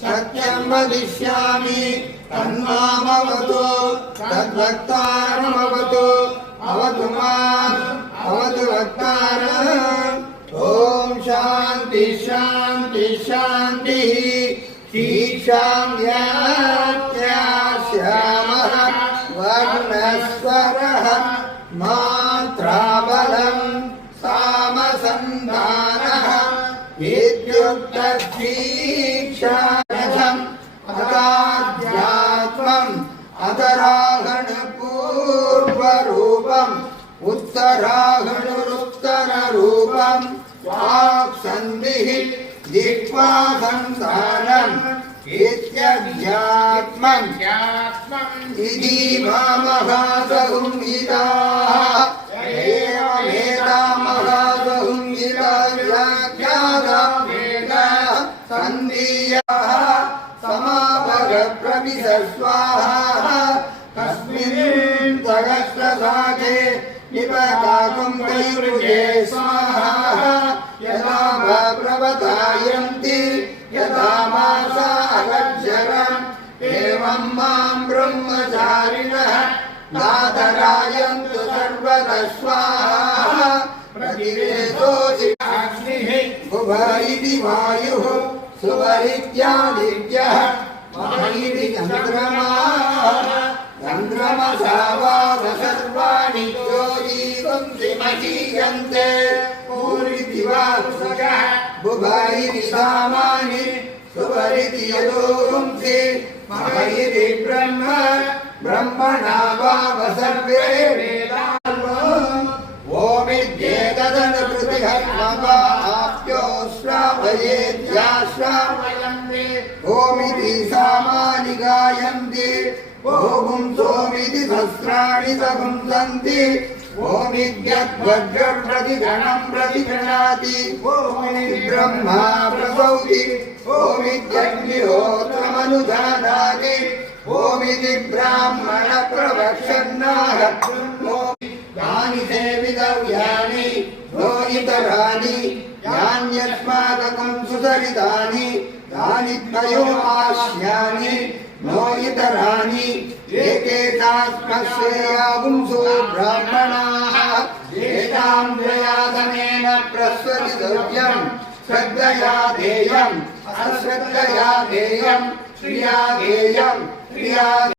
सत्यं वदिष्यामि तन्मामवतु तद्वक्तारमवतु अवतु माम् अवतु वक्तारम्। ॐ शान्ति शान्ति शान्तिः। शीर्षाम्यात्याश्यामः वर्णस्वरः मात्राबलं सामसन्धानः विद्युक्तदीक्षारथम् अगाध्यात्मम् अतरागणपूर्वरूपम् उत्तरागणुरुत्तररूपम् वाक्सन्धिः जिह्वासंधानम् इत्यध्यात्मम् इति महामहासंहिताः एवमेतामहासंहिताः सन्धियाः समापगप्रविशस्वाहा तस्मिन् सहस्रशाखे निपताकुं वैरुजे स्वाहा यदा प्रवतायन्ति यदा मासा अगच्छरम् एवं मां ब्रह्मचारिणः नादरायन्तु सर्वतः स्वाहा। प्रतिरेतोऽग्निः भुव इति वायुः सुवरित्यादित्यः महिति चन्द्रमा सर्वाणि ज्योतिषंसि महीयन्ते पूरिति वासुषः भुव इति सामानि सुवरिति यदोंसि महिति ब्रह्म ब्रह्मणा वाव सर्वे वेदाः। ओमित्येतदनुकृतिहर्मवाप्यो श्रावयेद्याश्रावयन्ति ओमिति सामानि गायन्ति ओं सोमिति सहस्राणि सपुंसन्ति ओमित्यद्वज्रप्रतिगणं प्रतिगणाति ओमिति ब्रह्मा प्रसौति ओमित्यग्निहोत्रमनुजानाति ओमिति ब्राह्मण प्रवक्षन्नाह यानि सेवितव्यानि नो इतराणि यान्यस्माकं सुचरितानि यानि त्रयोमास्यानि नो इतराणि एकेतास्मस्येयागुंसो ब्राह्मणाः एतां त्रयादनेन प्रस्वरितव्यं श्रद्धया देयम् अश्रद्धया देयम् श्रिया देयम् क्रिया